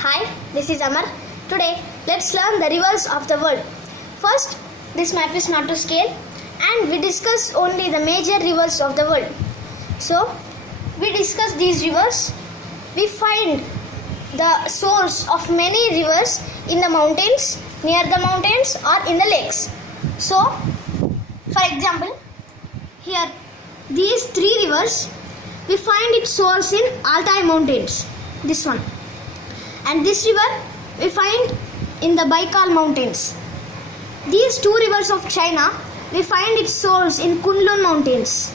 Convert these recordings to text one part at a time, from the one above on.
Hi, this is Amar. Today, let's learn the rivers of the world. First, this map is not to scale and we discuss only the major rivers of the world. So, we discuss these rivers. We find the source of many rivers in the mountains, near the mountains or in the lakes. So, for example, here these three rivers, we find its source in Altai mountains, this one. And this river we find in the Baikal mountains. These two rivers of China, we find its source in Kunlun mountains.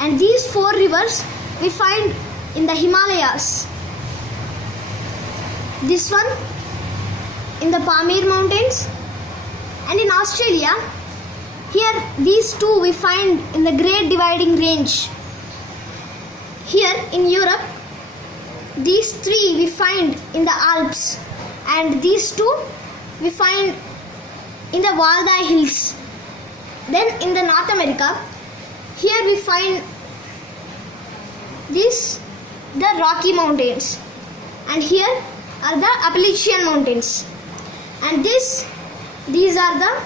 And these four rivers we find in the Himalayas. This one in the Pamir mountains. And in Australia, here these two we find in the Great Dividing Range. Here in Europe, these three we find in the Alps, and these two we find in the Volga hills. Then in the North America, here we find the Rocky Mountains, and here are the Appalachian Mountains, and these are the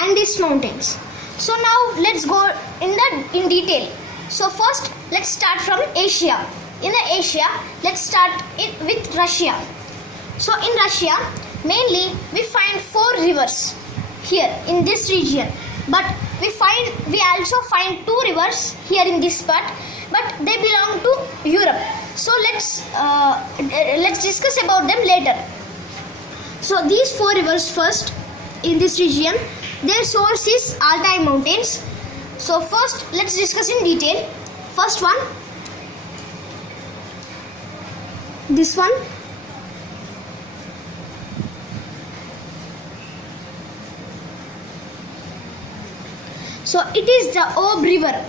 Andes Mountains. So now let's go in detail. So first let's start from Asia. In the Asia, let's start with Russia. So in Russia, mainly we find four rivers here in this region. But we also find two rivers here in this part, but they belong to Europe. So let's discuss about them later. So these four rivers first in this region, their source is Altai mountains. So first let's discuss in detail. First one, this one. So it is the Ob River.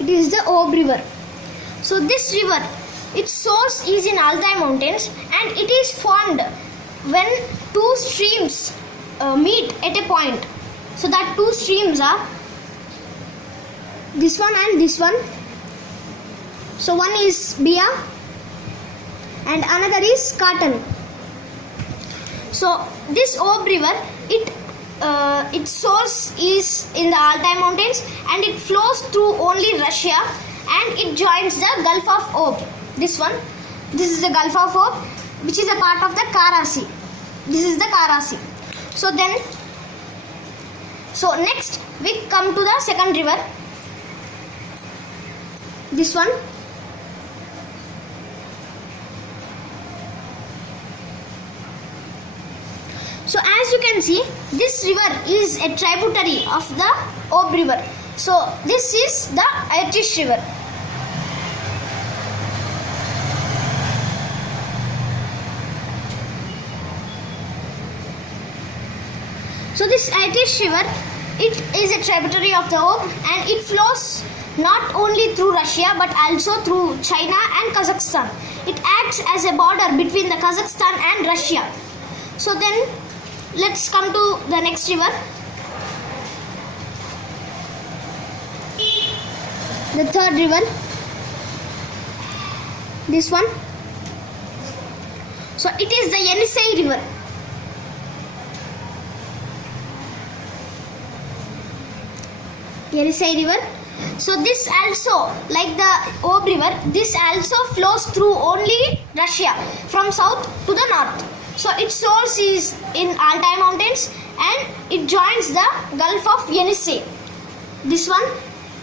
It is the Ob River. So this river, its source is in Altai mountains, and it is formed when two streams meet at a point. So that two streams are this one and this one. So one is Bia and another is Cotton. So this Ob River, its source is in the Altai mountains, and it flows through only Russia, and it joins the Gulf of Ob. This is the Gulf of Ob, which is a part of the Kara Sea. This is the Kara Sea. So next we come to the second river. This one. So as you can see, this river is a tributary of the Ob River. So this is the Irtysh River. So this Irtysh River, it is a tributary of the Ob, and it flows not only through Russia but also through China and Kazakhstan. It acts as a border between the Kazakhstan and Russia. So then let's come to the next river. The third river. This one. So it is the Yenisei River. Yenisei River. So this also, like the Ob River, this also flows through only Russia from south to the north. So its source is in Altai mountains, and it joins the Gulf of Yenisei. This one,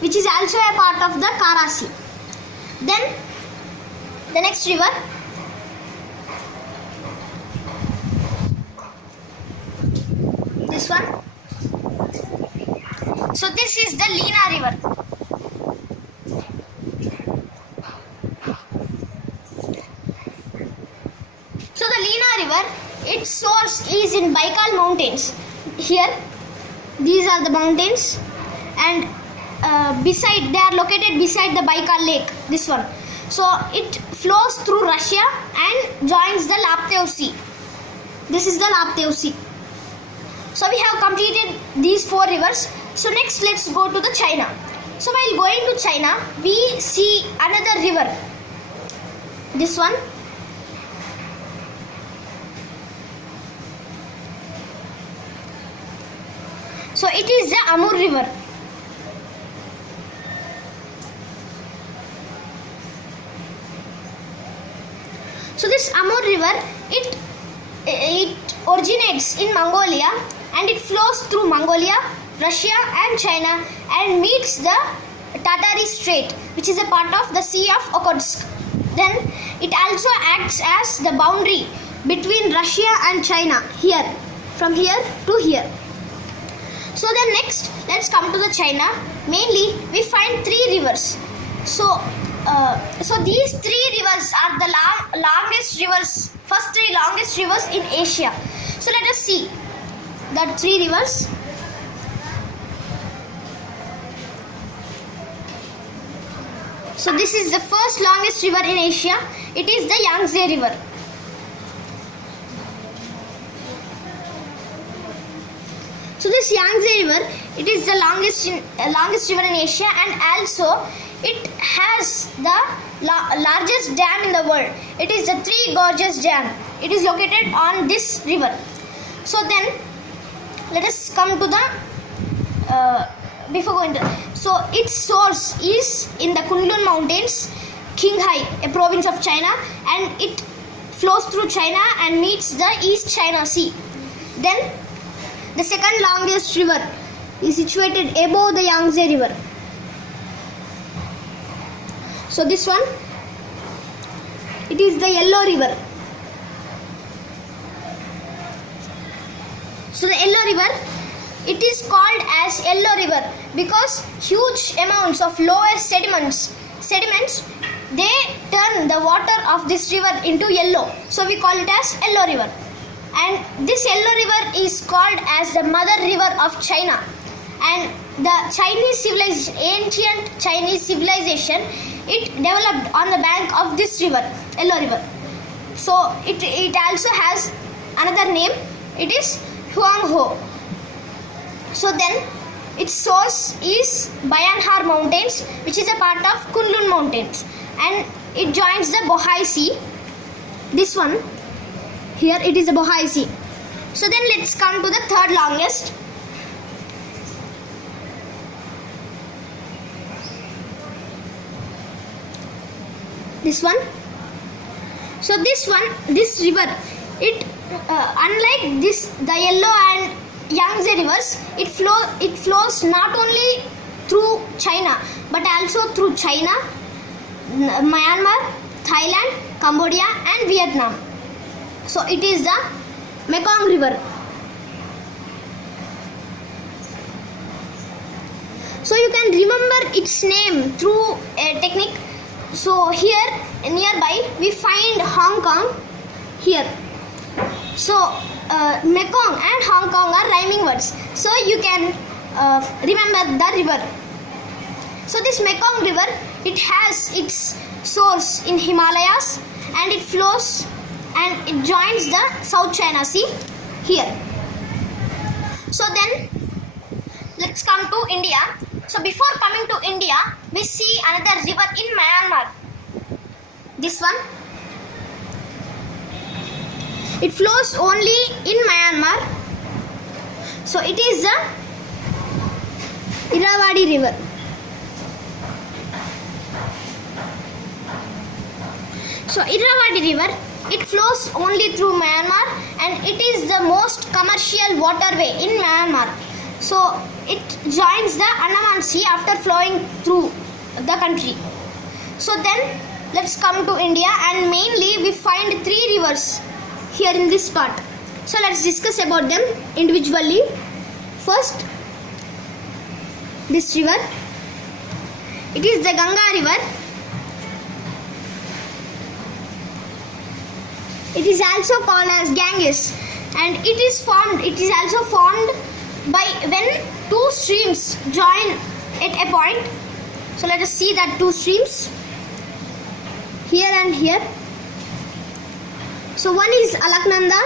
which is also a part of the Kara Sea. Then the next river. This one. So this is the Lena River. So the Lena River, its source is in Baikal mountains. Here, these are the mountains, and they are located beside the Baikal lake. This one. So it flows through Russia and joins the Laptev Sea. This is the Laptev Sea. So we have completed these 4 rivers. So next let's go to the China. So while going to China, we see another river. This one. So it is the Amar River. So this Amar River, it originates in Mongolia and it flows through Mongolia, Russia and China and meets the Tartary Strait, which is a part of the Sea of Okhotsk. Then it also acts as the boundary between Russia and China here, from here to here. So then next, let's come to the China. Mainly, we find 3 rivers. So these 3 rivers are the longest rivers, first 3 longest rivers in Asia. So let us see the 3 rivers. So this is the first longest river in Asia. It is the Yangtze River. So this Yangtze River, it is the longest river in Asia, and also it has the largest dam in the world. It is the Three Gorges Dam. It is located on this river. So then let us come to the before going to, so its source is in the Kunlun Mountains, Qinghai, a province of China, and it flows through China and meets the East China Sea. Then the second longest river is situated above the Yangtze River. So this one, it is the Yellow River. So the Yellow River, it is called as Yellow River because huge amounts of lower sediments, they turn the water of this river into yellow. So we call it as Yellow River. And this Yellow River is called as the Mother River of China. And the Chinese civilization, ancient Chinese civilization, it developed on the bank of this river, Yellow River. So it also has another name. It is Huangho. So then its source is Bayanhar Mountains, which is a part of Kunlun Mountains, and it joins the Bohai Sea. This one here, it is the Bohai Sea. So then let's come to the third longest. This one. So this river, it unlike this, the Yellow and Yangtze rivers, it flows not only through China but also through China, Myanmar, Thailand, Cambodia and Vietnam. So it is the Mekong River. So you can remember its name through a technique. So here nearby we find Hong Kong here. So Mekong and Hong Kong are rhyming words. So you can remember the river. So this Mekong River, it has its source in Himalayas and it flows and it joins the South China Sea here. So then let's come to India. So before coming to India, we see another river in Myanmar. This one. It flows only in Myanmar. So it is the Irrawaddy River. So Irrawaddy River, it flows only through Myanmar and it is the most commercial waterway in Myanmar. So it joins the Andaman Sea after flowing through the country. So then let's come to India, and mainly we find 3 rivers here in this part. So let's discuss about them individually. First, this river, it is the Ganga River. It is also called as Ganges, and it is also formed by when 2 streams join at a point. So let us see that 2 streams here and here. So one is Alaknanda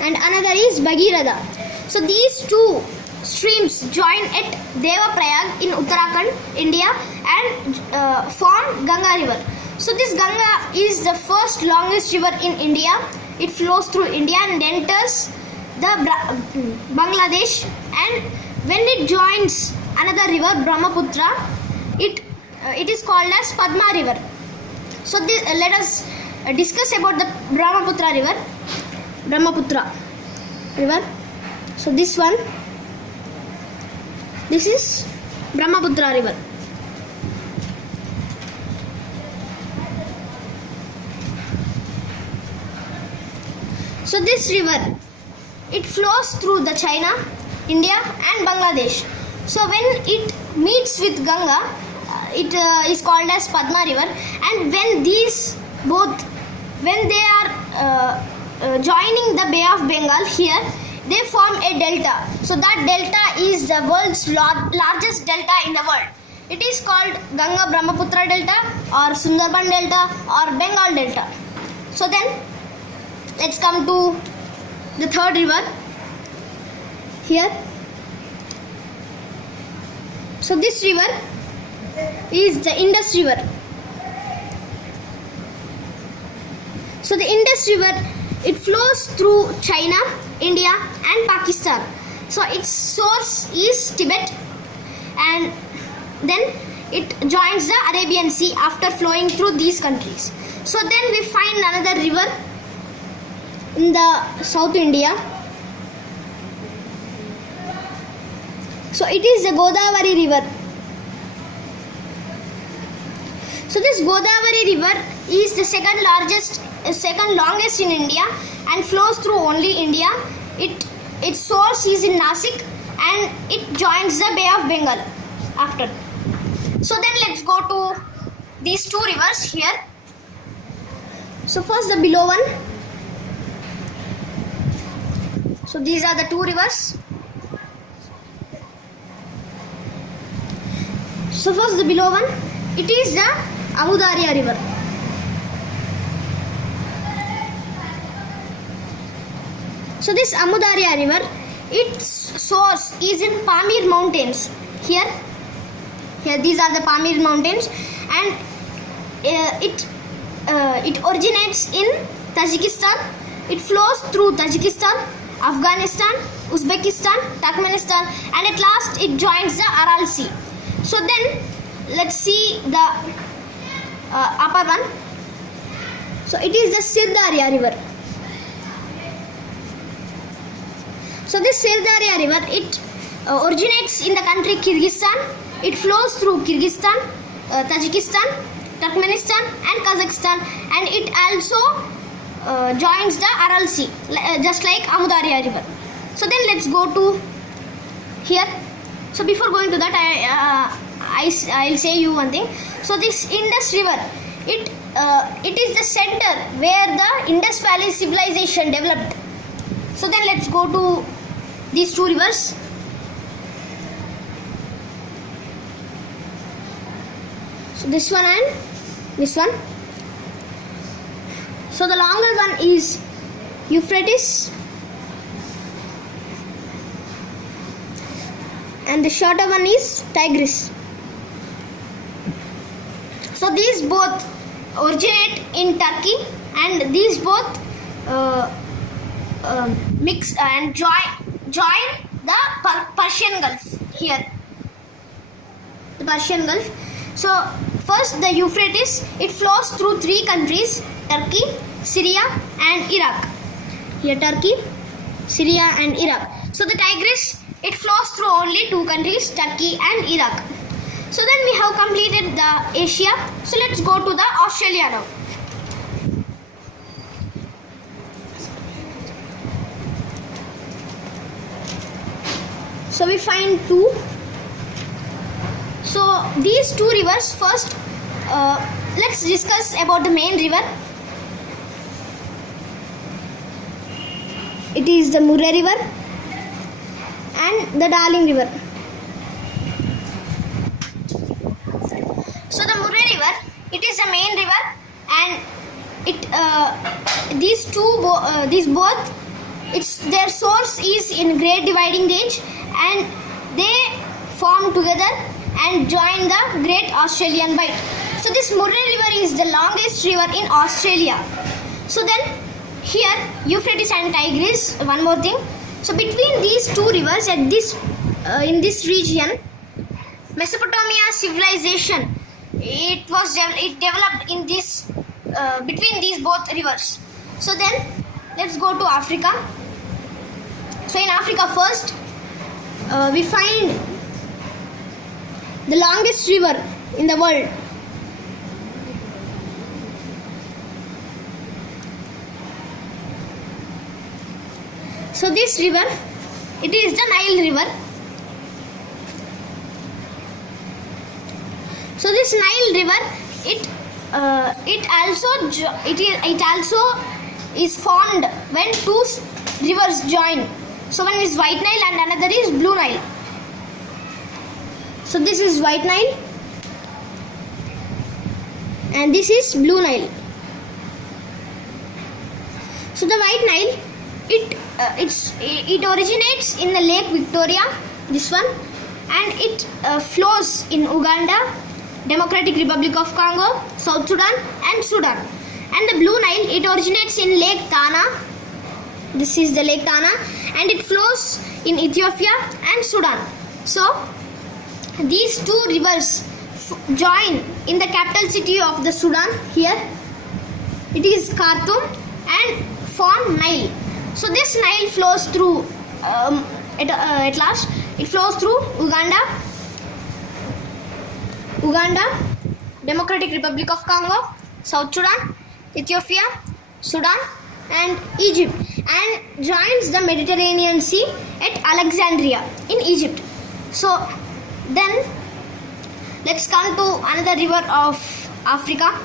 and another is Bhagirath. So these two streams join at Devaprayag in Uttarakhand, India, and form Ganga River. So this Ganga is the first longest river in India. It flows through India and enters the Bangladesh, and when it joins another river, Brahmaputra, it is called as Padma River. So let us discuss about the Brahmaputra River. So this is Brahmaputra River. So this river, it flows through the China, India and Bangladesh. So when it meets with Ganga, it is called as Padma River, and when they are joining the Bay of Bengal here, they form a delta. So that delta is the world's largest delta in the world. It is called Ganga Brahmaputra Delta or Sundarban Delta or Bengal Delta. So then let's come to the third river here. So this river is the Indus River. So the Indus River, it flows through China, India and Pakistan. So its source is Tibet, and then it joins the Arabian Sea after flowing through these countries. So then we find another river in the South India. So it is the Godavari River. So this Godavari River is the second longest in India and flows through only India. Its source is in Nasik and it joins the Bay of Bengal after. So then let's go to these two rivers here. So first the below one. So these are the two rivers. So first the below one, it is the Amudarya River. So this Amudarya River, its source is in Pamir Mountains. Here these are the Pamir Mountains, and it originates in Tajikistan. It flows through Tajikistan, Afghanistan, Uzbekistan, Turkmenistan, and at last it joins the Aral Sea. So then let's see the upper one. So it is the Sirdarya River. So this Sirdarya River, it originates in the country Kyrgyzstan. It flows through Kyrgyzstan, Tajikistan, Turkmenistan and Kazakhstan, and it also joins the Aral Sea, just like Amudarya River. So then let's go to here. So before going to that, I'll say you one thing. So this Indus River, it is the center where the Indus Valley civilization developed. So then let's go to these two rivers. So this one and this one. So the longer one is Euphrates and the shorter one is Tigris. So these both originate in Turkey, and these both mix and join the Persian Gulf here. The Persian Gulf. So first the Euphrates, it flows through three countries: Turkey, Syria and Iraq. Here Turkey, Syria and Iraq. So the Tigris, it flows through only two countries, Turkey and Iraq. So then we have completed the Asia. So let's go to the Australia now. So we find two. So these two rivers, first let's discuss about the main river. It is the Murray River and the Darling River. So the Murray River, it is the main river, and these both their source is in Great Dividing Range, and they form together and join the Great Australian Bight. So this Murray River is the longest river in Australia. So then here Euphrates and Tigris, one more thing. So between these two rivers at this in this region, Mesopotamia civilization it developed in this between these both rivers. So then let's go to Africa. So in Africa first we find the longest river in the world. So this river, it is the Nile River. So this Nile River, it also is formed when two rivers join. So one is White Nile and another is Blue Nile. So this is White Nile and this is Blue Nile. So the White Nile, it originates in the Lake Victoria, this one, and it flows in Uganda, Democratic Republic of Congo, South Sudan and Sudan. And the Blue Nile, it originates in Lake Tana. This is the Lake Tana, and it flows in Ethiopia and Sudan. So these two rivers join in the capital city of the Sudan. Here it is Khartoum, and form Nile. So this Nile flows through at last it flows through Uganda, Democratic Republic of Congo, South Sudan, Ethiopia, Sudan and Egypt, and joins the Mediterranean Sea at Alexandria in Egypt. So then let's come to another river of Africa,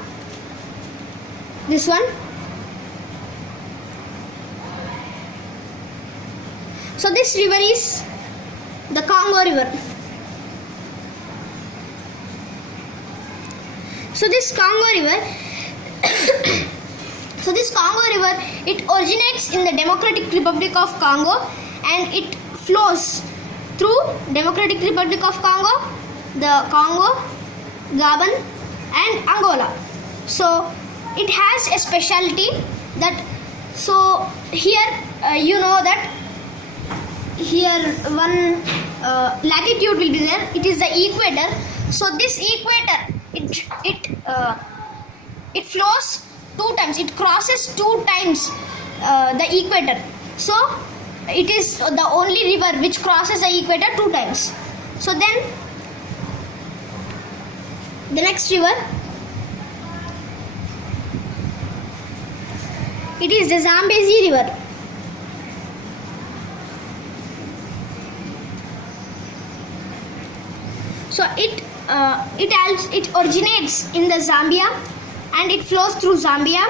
this one. So this river is the Congo River. So this Congo River it originates in the Democratic Republic of Congo, and it flows through Democratic Republic of Congo, the Congo, Gabon and Angola. So it has a specialty that, so here you know that here one latitude will be there, it is the equator. So this equator it flows two times, it crosses two times the equator. So it is the only river which crosses the equator two times. So then the next river, it is the Zambezi River. So it originates in the Zambia, and it flows through Zambia,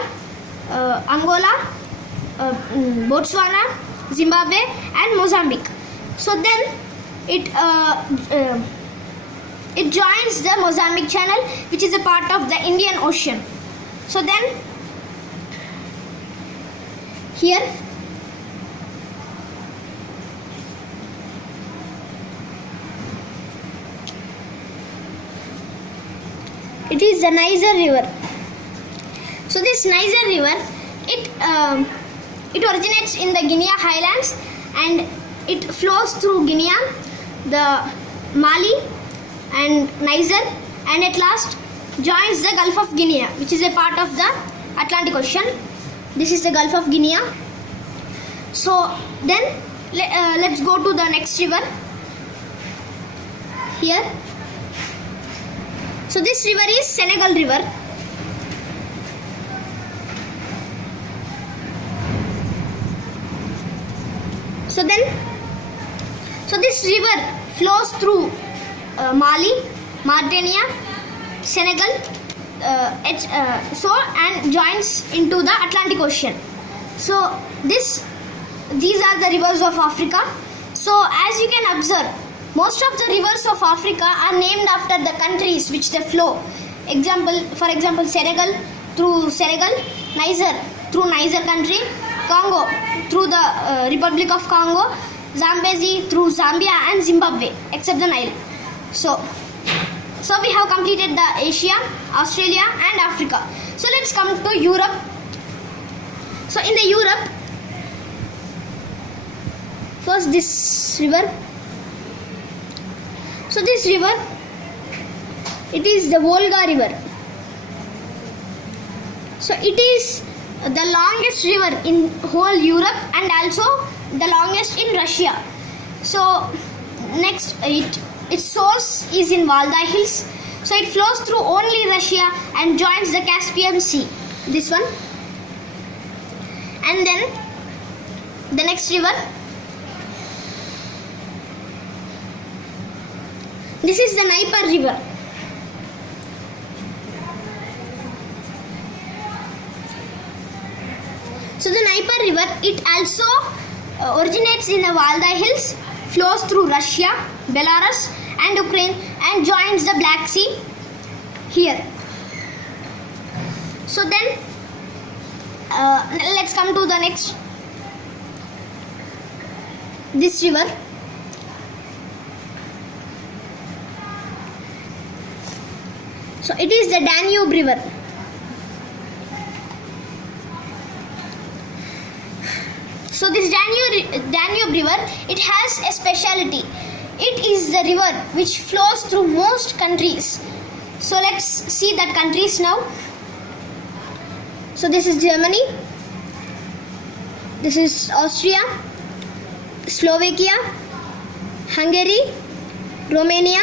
Angola, Botswana, Zimbabwe and Mozambique. So then it joins the Mozambique Channel, which is a part of the Indian Ocean. So then here it is the Niger River. So this Niger River, it originates in the Guinea Highlands, and it flows through Guinea, the Mali and Niger, and at last joins the Gulf of Guinea, which is a part of the Atlantic Ocean. This is the Gulf of Guinea. So then let's go to the next river here. So this river is Senegal River. So this river flows through Mali, Mauritania, Senegal, and joins into the Atlantic Ocean. So these are the rivers of Africa. So as you can observe, most of the rivers of Africa are named after the countries which they flow. For example, Senegal through Senegal, Niger through Niger country, Congo through the Republic of Congo, Zambezi through Zambia and Zimbabwe, except the Nile. So we have completed the Asia, Australia and Africa. So let's come to Europe. So in the Europe, first this river. So this river, it is the Volga River. So it is the longest river in whole Europe and also the longest in Russia. So next, its source is in Volga Hills. So it flows through only Russia and joins the Caspian Sea. This one. And then the next river. This is the Dnieper River. So the Dnieper River, it also originates in the Volga Hills, flows through Russia, Belarus and Ukraine and joins the Black Sea here. So then let's come to the next, this river. So it is the Danube River. So this Danube River, it has a speciality. It is the river which flows through most countries. So let's see that countries now. So this is Germany, this is Austria, Slovakia, Hungary, Romania,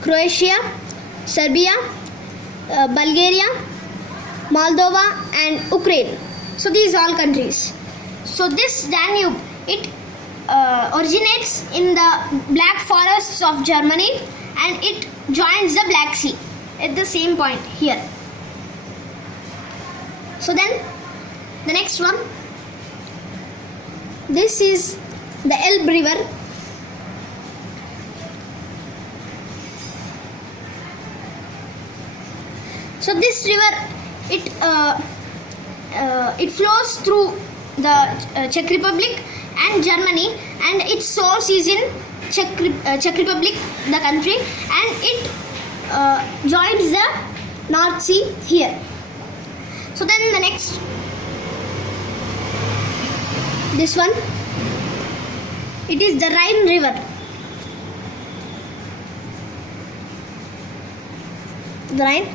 Croatia, Serbia, Bulgaria, Moldova and Ukraine. So these are all countries. So this Danube, it originates in the Black Forests of Germany and it joins the Black Sea at the same point here. So then the next one, this is the Elbe River. So this river, it flows through the Czech Republic and Germany and its source is in Czech Republic, the country, and it joins the North Sea here. So then the next, this one, it is the Rhine River. The Rhine.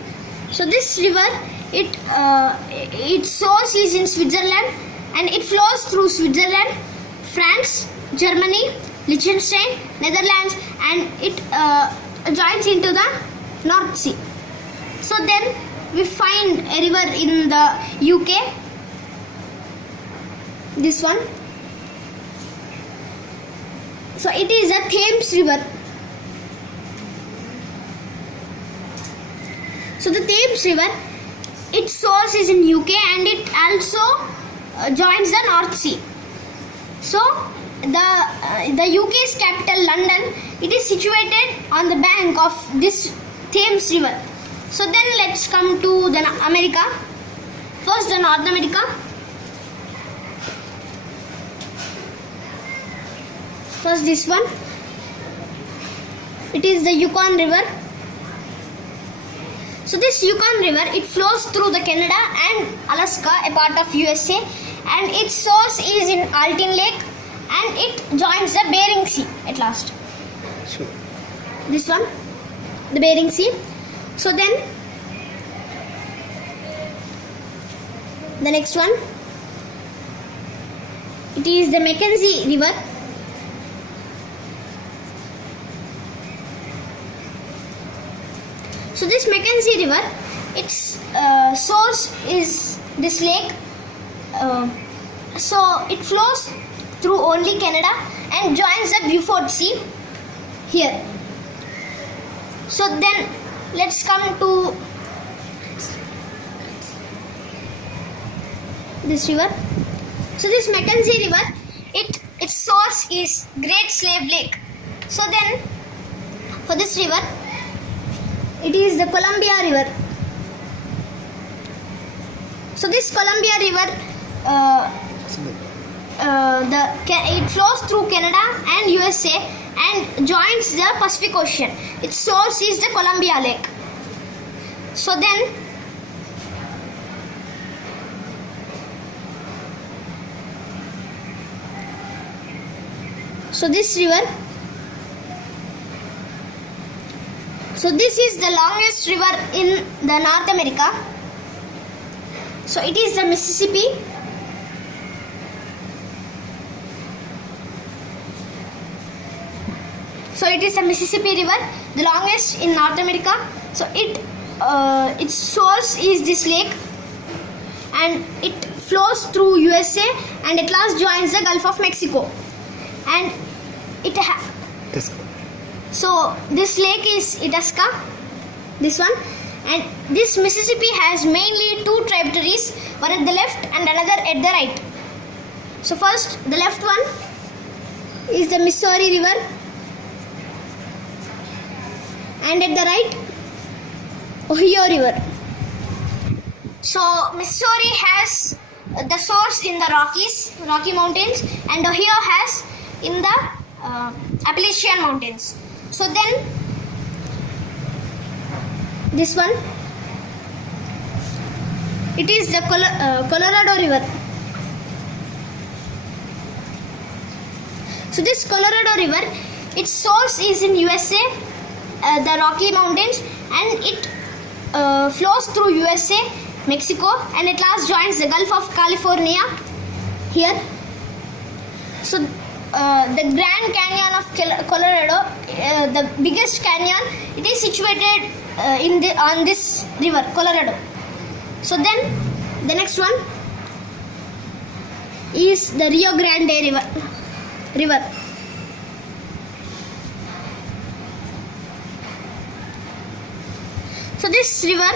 So this river, its source is in Switzerland and it flows through Switzerland, France, Germany, Liechtenstein, Netherlands and it joins into the North Sea. So then we find a river in the UK, this one. So it is the Thames River. So the Thames River, its source is in UK and it also joins the North Sea. So the UK's capital London, it is situated on the bank of this Thames River. So then let's come to the America. First the North America. First this one. It is the Yukon River. So this Yukon River, it flows through the Canada and Alaska, a part of USA, and its source is in Alton Lake and it joins the Bering Sea at last. Sure. This one, the Bering Sea. So then the next one, it is the Mackenzie River. So this Mackenzie River, its source is this lake. So it flows through only Canada and joins the Beaufort Sea here. So then let's come to this river. So this Mackenzie River, its source is Great Slave Lake. So then for this river, it is the Columbia River. So this Columbia River, it flows through Canada and USA and joins the Pacific Ocean. Its source is the Columbia Lake. So then this river, this is the longest river in the North America. So it is the Mississippi. So it is the Mississippi River, the longest in North America. So its source is this lake, and it flows through USA and at last joins the Gulf of Mexico. And so this lake is Itasca, this one, and this Mississippi has mainly two tributaries, one at the left and another at the right. So first, the left one is the Missouri River, and at the right, Ohio River. So Missouri has the source in the Rocky Mountains, and Ohio has in the Appalachian Mountains. So then this one, it is the Colorado River. So this Colorado River, its source is in USA, the Rocky Mountains, and it flows through USA, Mexico, and at last joins the Gulf of California here. So the Grand Canyon of Colorado, the biggest canyon, it is situated on this river, Colorado. So then the next one is the Rio Grande River. So this river,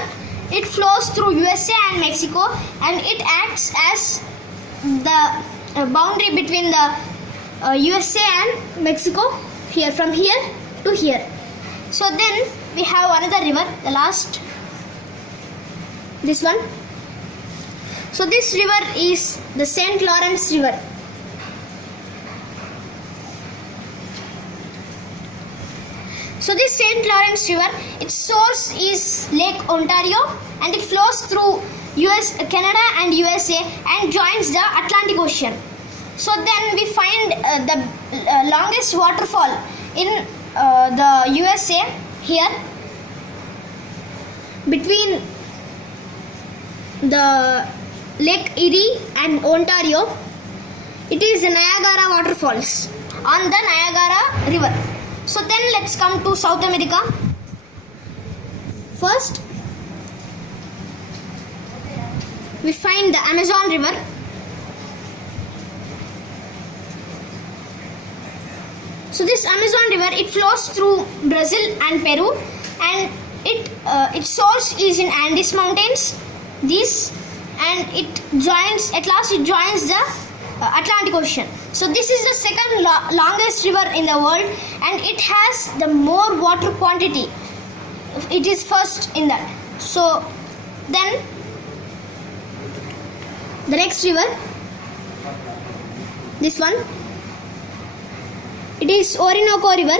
it flows through USA and Mexico, and it acts as the boundary between the USA and Mexico, here from here to here. So then we have another river, the last, this one. So this river is the St. Lawrence River. So this St. Lawrence River, its source is Lake Ontario, and it flows through Canada and USA and joins the Atlantic Ocean. So then we find the longest waterfall in the USA here, between the Lake Erie and Ontario. It is the Niagara Waterfalls on the Niagara River. So then let's come to South America. First, we find the Amazon River. So this Amazon River, it flows through Brazil and Peru, and its source is in Andes Mountains. And it joins the Atlantic Ocean. So this is the second longest river in the world, and it has the more water quantity. It is first in that. So then the next river, this one, it is Orinoco River.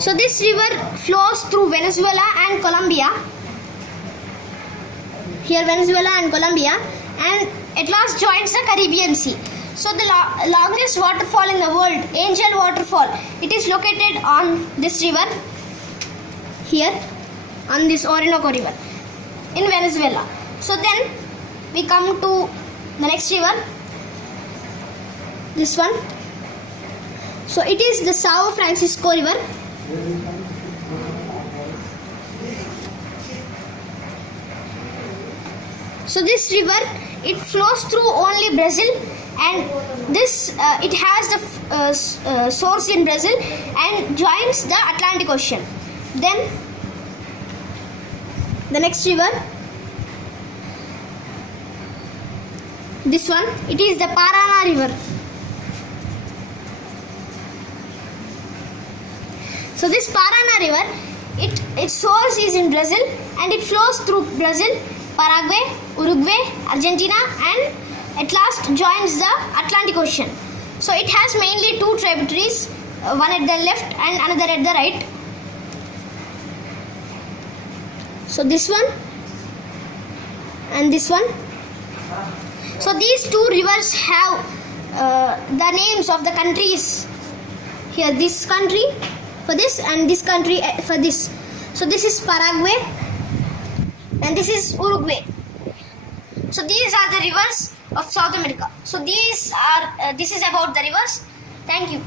So this river flows through Venezuela and Colombia. Here Venezuela and Colombia, and at last joins the Caribbean Sea. So the longest waterfall in the world, Angel Waterfall, it is located on this river, here on this Orinoco River in Venezuela. So then we come to the next river, this one. So it is the Sao Francisco River. So this river, it flows through only Brazil, and this it has the source in Brazil and joins the Atlantic Ocean. Then the next river, this one, it is the Parana River. So this Parana River, its source is in Brazil, and it flows through Brazil, Paraguay, Uruguay, Argentina, and at last joins the Atlantic Ocean. So it has mainly two tributaries, one at the left and another at the right. So this one and this one. So these two rivers have the names of the countries. Here, this country for this and this country for this. So this is Paraguay and this is Uruguay. So these are the rivers of South America. So this is about the rivers. Thank you.